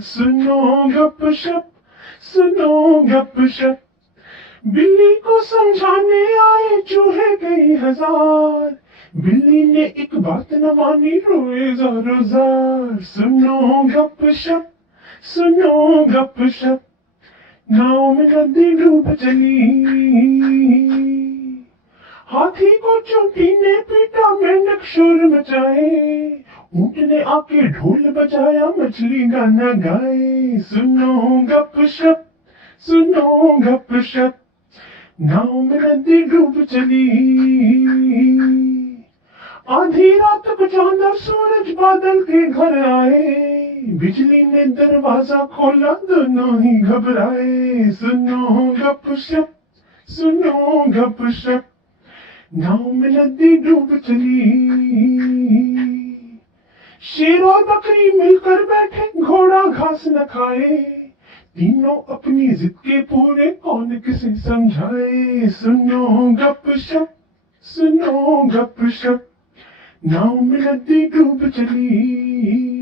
सुनो गपशप, सुनो गपशप, बिल्ली को समझाने आए चूहे कई हजार। बिल्ली ने एक बात न मानी, रोए ज़ारो ज़ार। सुनो गपशप, सुनो गपशप, नाव में नदी डूब चली। हाथी को चोटी ने पीटा, मेंढक शोर मचाए। ऊंट ने आके ढोल बजाया, मछली गाना गाए। सुनो गपशप, सुनो गपशप, नाव में नदी डूब चली। आधी रात को चांद और सूरज बादल के घर आए। बिजली ने दरवाजा खोला, दोनों ही घबराए। सुनो गपशप, सुनो गपशप, नाव में नदी डूब चली। शेर और बकरी मिलकर बैठे, घोड़ा घास न खाए। तीनों अपनी जिद के पूरे, कौन किसे समझाए। सुनो गपशप, सुनो गपशप, नाव में नदी डूब चली।